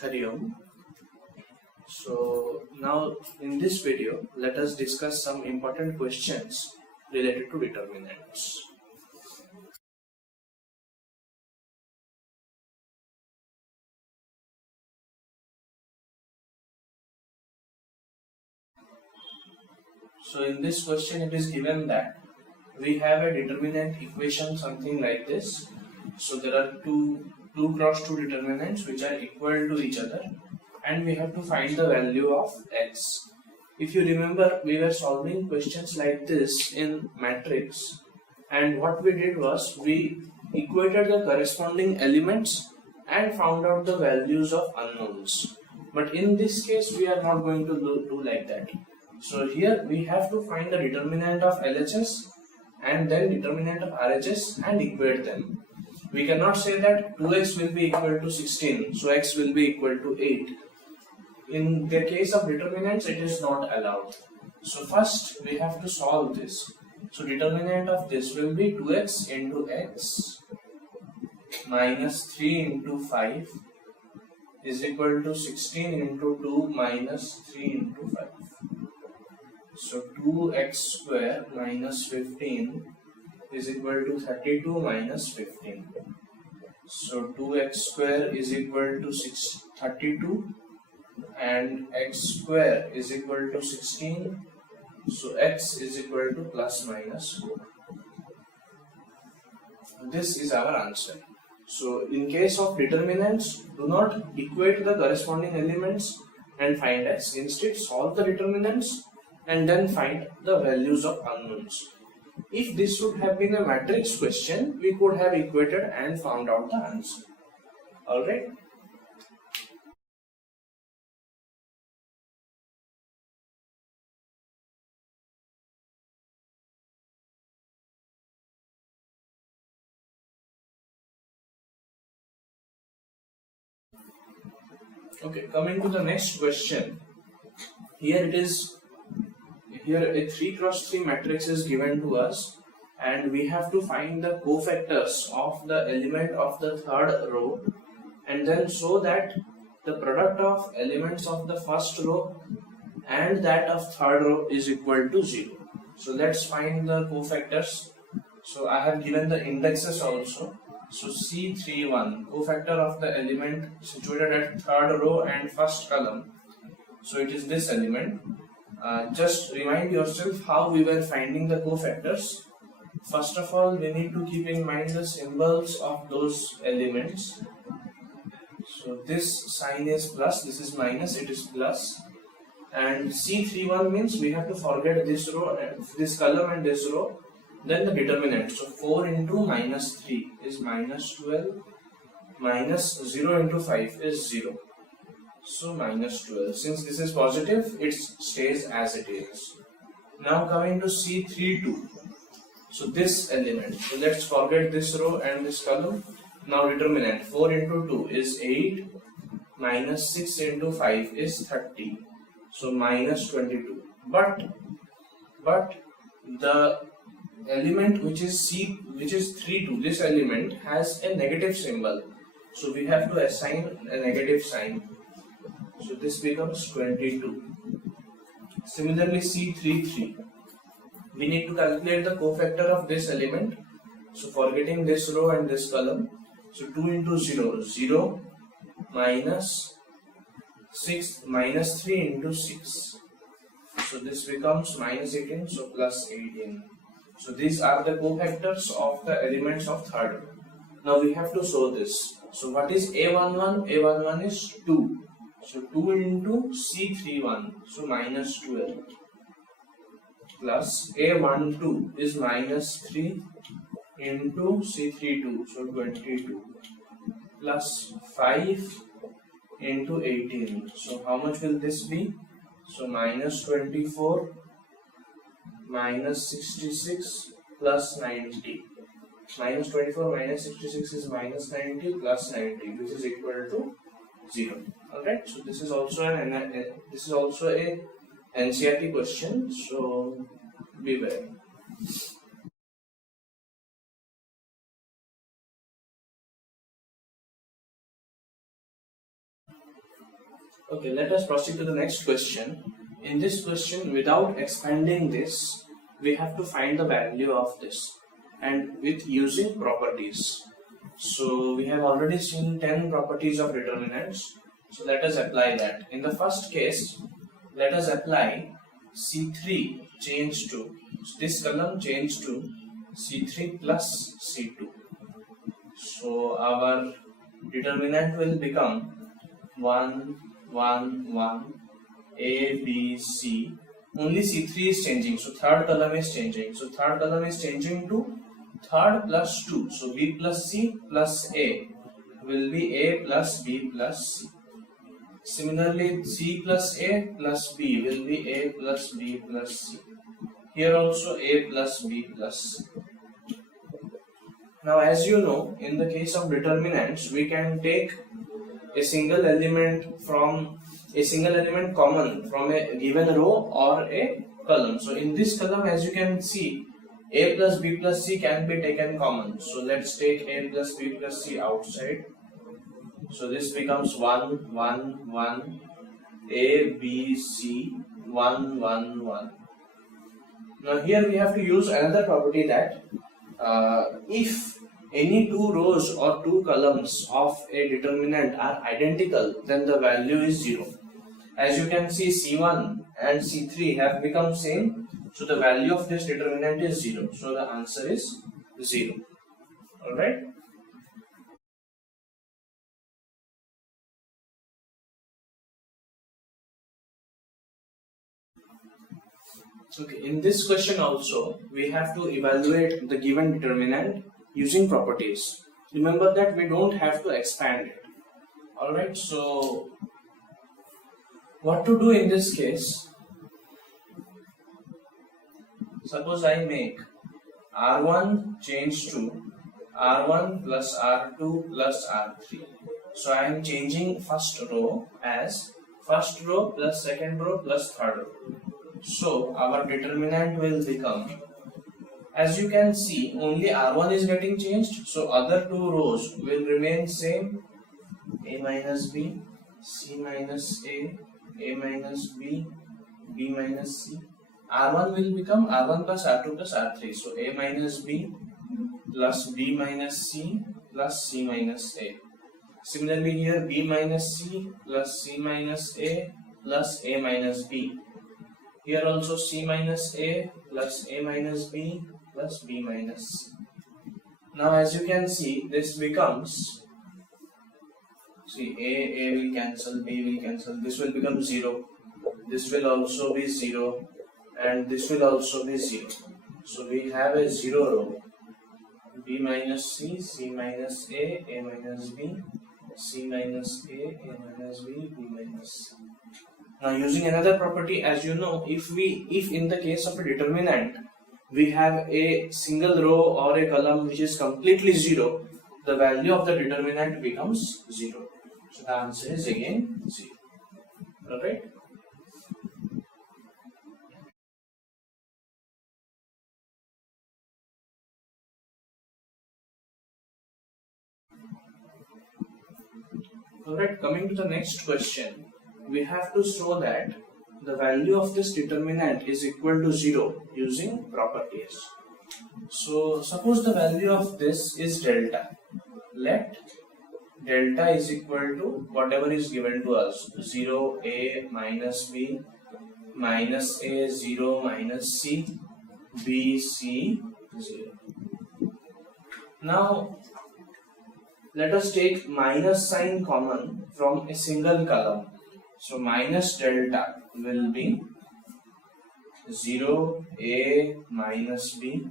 Hari Om. So now in this video, let us discuss some important questions related to determinants. So in this question, it is given that we have a determinant equation something like this. So there are two cross 2 determinants which are equal to each other, and we have to find the value of x. If you remember, we were solving questions like this in matrix, and what we did was we equated the corresponding elements and found out the values of unknowns. But in this case, we are not going to do like that. So here we have to find the determinant of LHS and then determinant of RHS and equate them. We cannot say that 2x will be equal to 16, so x will be equal to 8. In the case of determinants, it is not allowed. So first we have to solve this. So determinant of this will be 2x into x minus 3 into 5 is equal to 16 into 2 minus 3 into 5. So 2x square minus 15 is equal to 32 minus 15. So 2x square is equal to 32 and x square is equal to 16. So x is equal to plus minus 4. This is our answer. So in case of determinants, do not equate the corresponding elements and find x. Instead, solve the determinants and then find the values of unknowns. If this would have been a matrix question, we could have equated and found out the answer. Alright? Okay, coming to the next question. Here a 3 cross 3 matrix is given to us, and we have to find the cofactors of the element of the third row and then show that the product of elements of the first row and that of third row is equal to 0. So let's find the cofactors. So I have given the indexes also. So C31, cofactor of the element situated at third row and first column. So it is this element. Just remind yourself how we were finding the cofactors. First of all, we need to keep in mind the symbols of those elements. So this sign is plus, this is minus, it is plus. And C31 means we have to forget this row, this column and this row. Then the determinant. So 4 into minus 3 is minus 12. Minus 0 into 5 is 0. So minus 12. Since this is positive, it stays as it is. Now coming to C32. So this element. So let's forget this row and this column. Now determinant. 4 into 2 is 8. Minus 6 into 5 is 30. So minus 22. But the element which is 32, this element has a negative symbol. So we have to assign a negative sign. So this becomes 22. Similarly, C33. We need to calculate the cofactor of this element. So forgetting this row and this column. So 2 into 0, 0 minus 6 minus 3 into 6. So this becomes minus 18, so plus 18. So these are the cofactors of the elements of third row. Now we have to show this. So what is A11? A11 is 2. So 2 into C31, so minus 12, plus A12 is minus 3 into C32, so 22, plus 5 into 18. So how much will this be? So minus 24 minus 66 plus 90. Minus 24 minus 66 is minus 90 plus 90, which is equal to 0. Alright, so this is also a NCERT question, so beware. Okay, let us proceed to the next question. In this question, without expanding this, we have to find the value of this, and with using properties. So we have already seen 10 properties of determinants. So let us apply that. In the first case, let us apply C3 change to, this column change to C3 plus C2. So our determinant will become 1, 1, 1, A, B, C. Only C3 is changing, so third column is changing. So third column is changing to third plus 2. So B plus C plus A will be A plus B plus C. Similarly, C plus A plus B will be A plus B plus C. Here also A plus B plus C. Now, as you know, in the case of determinants, we can take a single element common from a given row or a column. So in this column, as you can see, A plus B plus C can be taken common. So let's take A plus B plus C outside. So this becomes 1, 1, 1, A, B, C, 1, 1, 1. Now here we have to use another property that if any two rows or two columns of a determinant are identical, then the value is 0. As you can see, C1 and C3 have become same, so the value of this determinant is 0. So the answer is 0. Alright? Okay, in this question also, we have to evaluate the given determinant using properties. Remember that we don't have to expand it. Alright, so what to do in this case? Suppose I make R1 change to R1 plus R2 plus R3. So I am changing first row as first row plus second row plus third row. So our determinant will become, as you can see, only R1 is getting changed, so other two rows will remain same, A minus B, C minus A minus B, B minus C. R1 will become R1 plus R2 plus R3, so A minus B plus B minus C plus C minus A. Similarly here, B minus C plus C minus A plus A minus B. Here also C minus A plus A minus B plus B minus C. Now as you can see, this becomes, see, A will cancel, B will cancel, this will become 0, this will also be 0, and this will also be 0. So we have a 0 row, B minus C, C minus A minus B, C minus A minus B, B minus C. Now using another property, as you know, if in the case of a determinant, we have a single row or a column which is completely 0, the value of the determinant becomes 0. So the answer is again 0. Alright? Alright, coming to the next question, we have to show that the value of this determinant is equal to 0 using properties. So suppose the value of this is delta. Let delta is equal to whatever is given to us, 0 A minus B minus A 0 minus C B C 0. Now let us take minus sign common from a single column. So minus delta will be 0 A minus B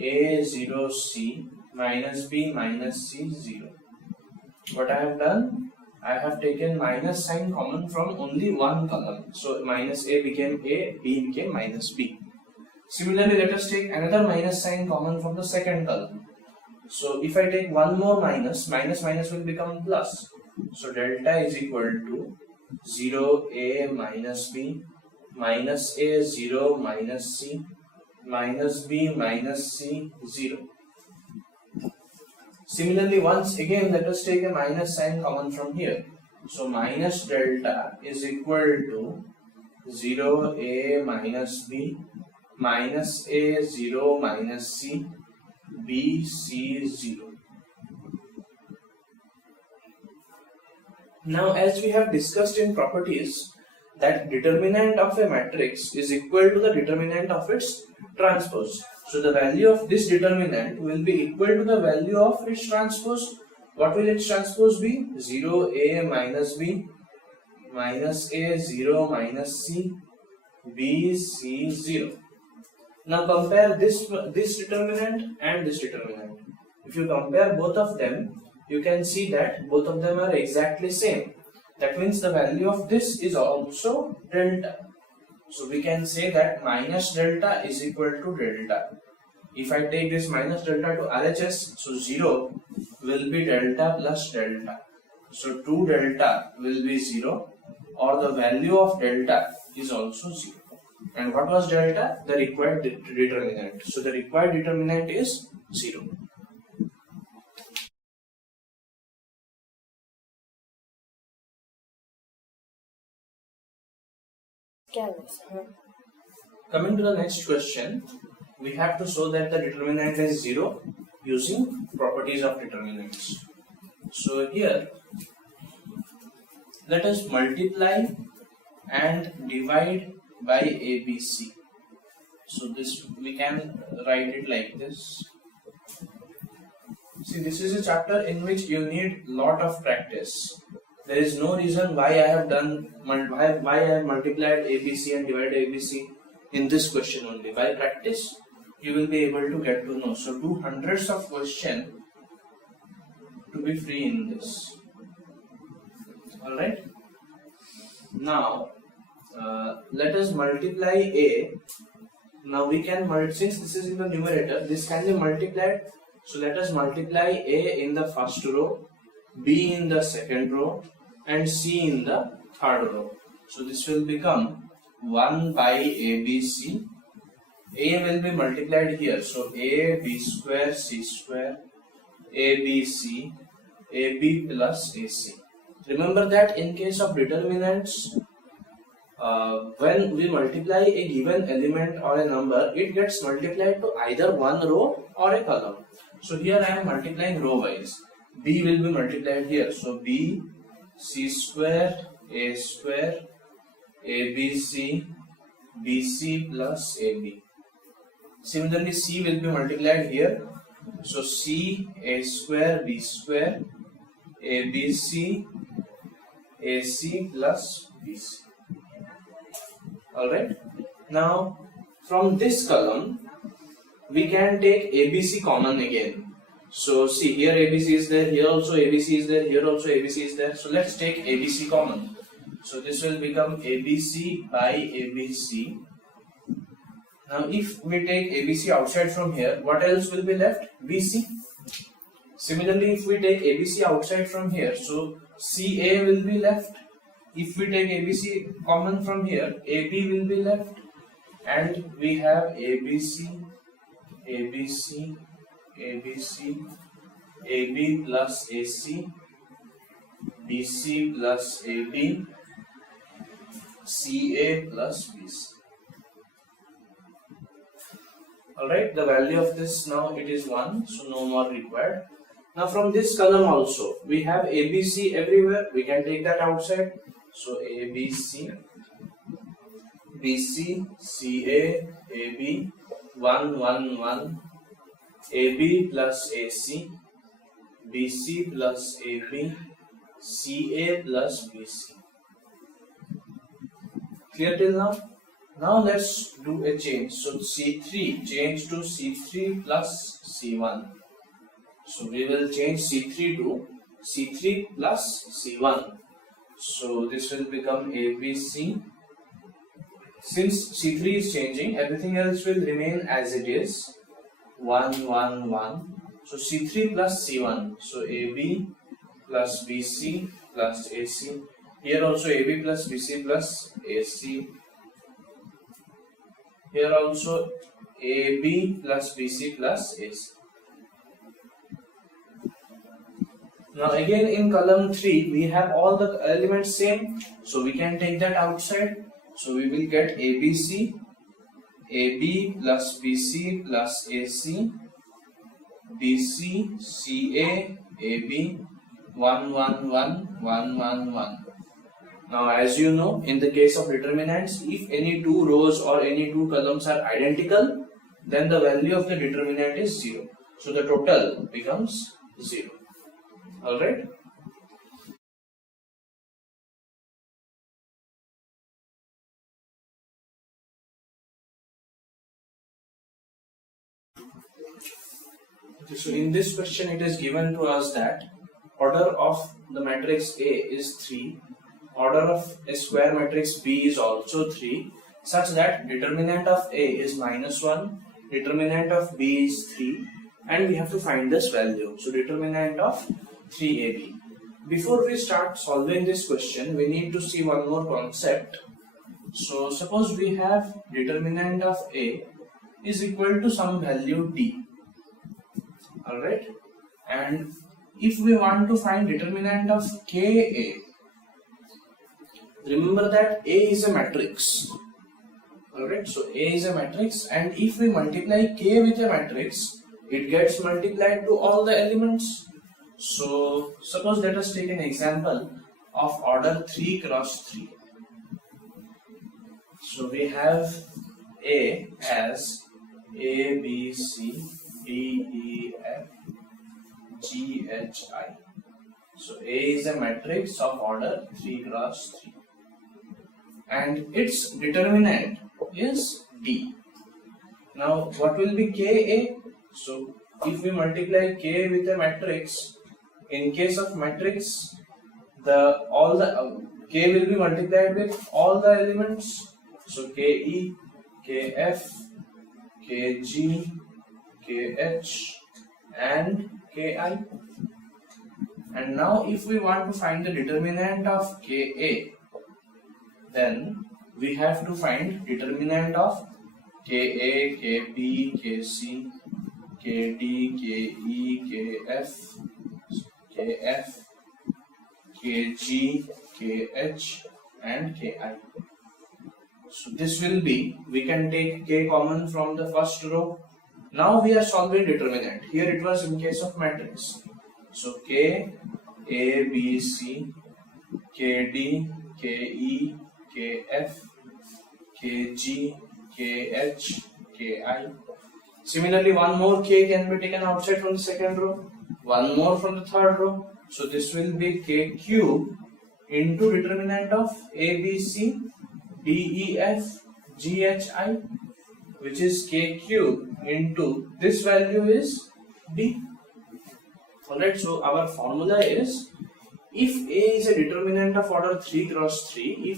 A 0 C minus B minus C 0. What I have done? I have taken minus sign common from only one column. So minus A became A, B became minus B. Similarly, let us take another minus sign common from the second column. So if I take one more minus, minus will become plus. So delta is equal to 0 A minus B minus A 0 minus C minus B minus C 0. Similarly, once again let us take a minus sign common from here. So minus delta is equal to 0a minus b minus a 0 minus c b c 0. Now, as we have discussed in properties, that determinant of a matrix is equal to the determinant of its transpose. So the value of this determinant will be equal to the value of its transpose. What will its transpose be? 0a minus b minus a 0 minus c b c 0. Now compare this determinant and this determinant. If you compare both of them, you can see that both of them are exactly same. That means the value of this is also delta. So we can say that minus delta is equal to delta. If I take this minus delta to RHS, so 0 will be delta plus delta. So 2 delta will be 0, or the value of delta is also 0. And what was delta? The required determinant. So the required determinant is 0. Coming to the next question, we have to show that the determinant is 0 using properties of determinants. So here, let us multiply and divide by ABC. So this we can write it like this. See, this is a chapter in which you need lot of practice. There is no reason why I have multiplied ABC and divided ABC in this question only. By practice, you will be able to get to know. So do hundreds of questions to be free in this. Alright. Now, let us multiply A. Now we can since this is in the numerator, this can be multiplied. So let us multiply A in the first row, B in the second row, and C in the third row. So this will become 1 by ABC. A will be multiplied here. So A, B square, C square, ABC, AB plus AC. Remember that in case of determinants, when we multiply a given element or a number, it gets multiplied to either one row or a column. So here I am multiplying row wise. B will be multiplied here. So B, C square, A square, ABC, BC plus AB. Similarly, C will be multiplied here. So C, A square, B square, ABC, AC plus BC. Alright. Now, from this column, we can take ABC common again. So see, here ABC is there, here also ABC is there, here also ABC is there. So let's take ABC common. So this will become ABC by ABC. Now if we take ABC outside from here, what else will be left? BC. Similarly, if we take ABC outside from here, so CA will be left. If we take ABC common from here, AB will be left. And we have ABC, ABC, ABC, AB plus AC, BC plus AB, CA plus BC. Alright, the value of this now it is 1, so no more required. Now from this column also, we have ABC everywhere, we can take that outside. So ABC, BC, CA, AB, 1, 1, 1, AB plus AC, BC plus AB, CA plus BC. Clear till now? Now let's do a change. So C3 change to C3 plus C1. So we will change C3 to C3 plus C1. So this will become ABC. Since C3 is changing, everything else will remain as it is. 1, 1, 1. So C3 plus C1. So AB plus BC plus AC. Here also AB plus BC plus AC. Here also AB plus BC plus AC. Now again in column 3 we have all the elements same, so we can take that outside. So we will get ABC, AB plus BC plus AC, BC, CA, AB, 1 1 1 1 1 1. Now as you know, in the case of determinants, if any two rows or any two columns are identical, then the value of the determinant is 0. So the total becomes 0. Alright? So in this question it is given to us that order of the matrix A is 3, order of a square matrix B is also 3, such that determinant of A is -1, determinant of B is 3, and we have to find this value. So determinant of 3AB. Before we start solving this question, we need to see one more concept. So suppose we have determinant of A is equal to some value D. Alright, and if we want to find determinant of KA, remember that A is a matrix. Alright, so A is a matrix, and if we multiply K with a matrix, it gets multiplied to all the elements. So suppose let us take an example of order 3 cross 3. So we have A as A, B, C, D, E, F, G, H, I. So A is a matrix of order 3 cross 3. And its determinant is D. Now what will be Ka? So if we multiply K with a matrix, in case of matrix, all the K will be multiplied with all the elements. So Ke, Kf, Kg, Kh and Ki. And now if we want to find the determinant of Ka, then we have to find determinant of Ka, Kb, Kc, Kd, Ke, Kf, Kf, Kg, Kh and Ki. So this will be, we can take K common from the first row. Now we are solving determinant. Here it was in case of matrix. So K, A, B, C, Kd, Ke, Kf, Kg, Kh, Ki. Similarly, one more K can be taken outside from the second row, one more from the third row. So this will be K cube into determinant of A, B, C, D, E, F, G, H, I, which is K cube into this value is D. Alright, so our formula is, if A is a determinant of order 3 cross 3,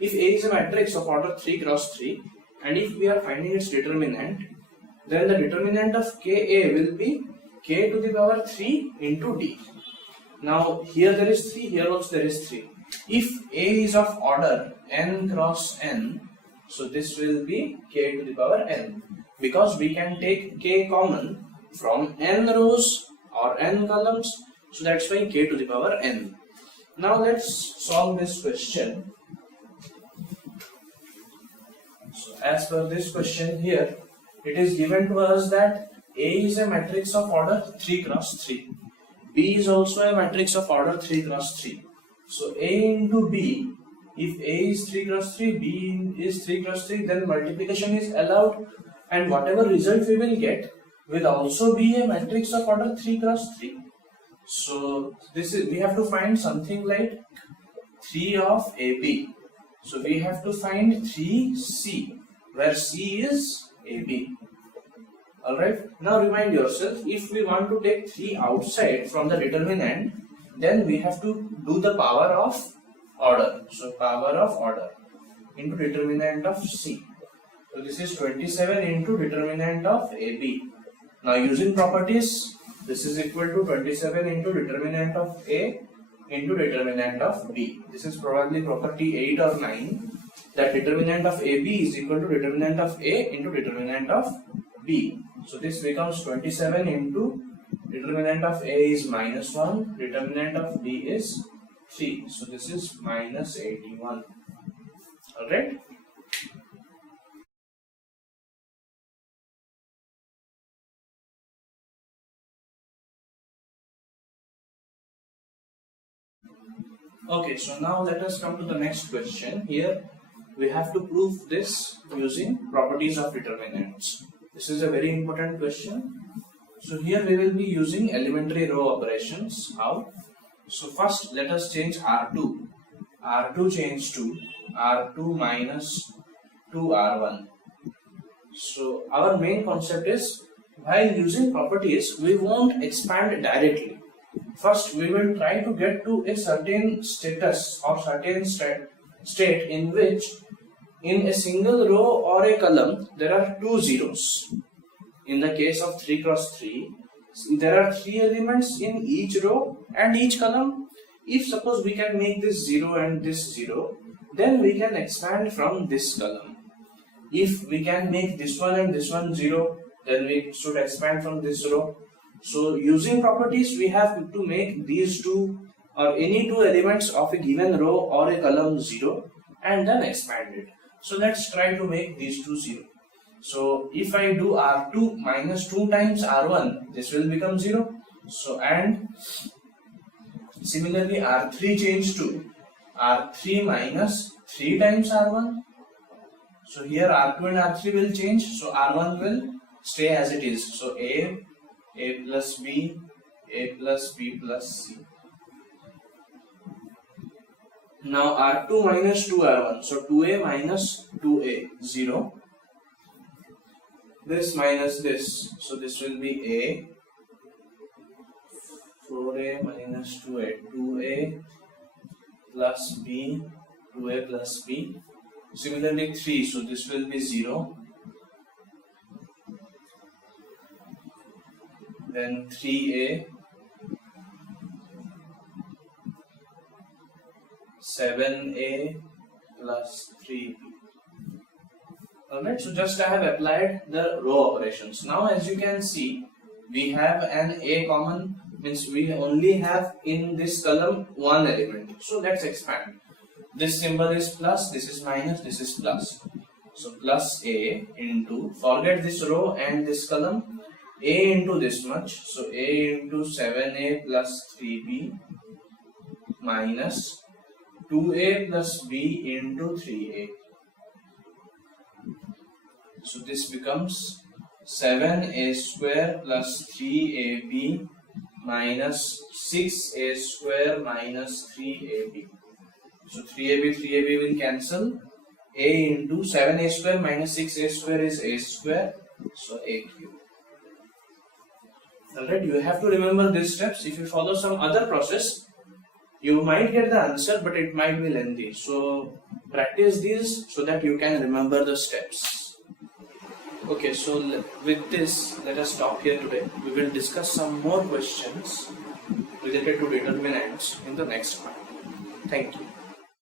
if A is a matrix of order 3 cross 3, and if we are finding its determinant, then the determinant of Ka will be K to the power 3 into D. Now here there is 3, here also there is 3. If A is of order n cross n, so this will be K to the power n, because we can take K common from n rows or n columns, so that's why K to the power n. Now let's solve this question. So as per this question here, it is given to us that A is a matrix of order 3 cross 3. B is also a matrix of order 3 cross 3. So A into B, if A is 3 cross 3, B is 3 cross 3, then multiplication is allowed, and whatever result we will get will also be a matrix of order 3 cross 3. So this is, we have to find something like 3 of AB. So we have to find 3C, where C is AB. Alright, now remind yourself, if we want to take 3 outside from the determinant, then we have to do the power of order. So power of order into determinant of C. So this is 27 into determinant of AB. Now using properties, this is equal to 27 into determinant of A into determinant of B. This is probably property 8 or 9, that determinant of AB is equal to determinant of A into determinant of B. So this becomes 27 into Determinant of A is -1, determinant of B is 3. So this is -81. Alright? Okay, so now let us come to the next question. Here we have to prove this using properties of determinants. This is a very important question. So here we will be using elementary row operations. How? So first let us change R2. R2 change to R2 minus 2R1. So our main concept is, while using properties, we won't expand directly. First we will try to get to a certain status or certain state in which in a single row or a column there are two zeros. In the case of 3 cross 3, there are 3 elements in each row and each column. If suppose we can make this 0 and this 0, then we can expand from this column. If we can make this one and this one 0, then we should expand from this row. So using properties, we have to make these two or any two elements of a given row or a column 0 and then expand it. So let's try to make these two 0. So if I do R2 minus 2 times R1, this will become 0. So and similarly R3 change to R3 minus 3 times R1. So here R2 and R3 will change. So R1 will stay as it is. So A plus B, A plus B plus C. Now R2 minus 2R1. So 2A minus 2A, 0. This minus this, so this will be A. 4A minus 2A, 2A plus B, 2A plus B. Similarly 3, so this will be 0. Then 3A, 7A plus 3B. Alright, so just I have applied the row operations. Now as you can see, we have an A common, means we only have in this column one element. So let's expand. This symbol is plus, this is minus, this is plus. So plus A into, forget this row and this column, A into this much. So A into 7A plus 3B minus 2A plus B into 3A. So this becomes 7A square plus 3AB minus 6A square minus 3AB. So 3AB will cancel. A into 7A square minus 6A square is A square. So A cube. Alright, you have to remember these steps. If you follow some other process, you might get the answer, but it might be lengthy. So practice these so that you can remember the steps. Okay, so with this, let us stop here today. We will discuss some more questions related to determinants in the next part. Thank you.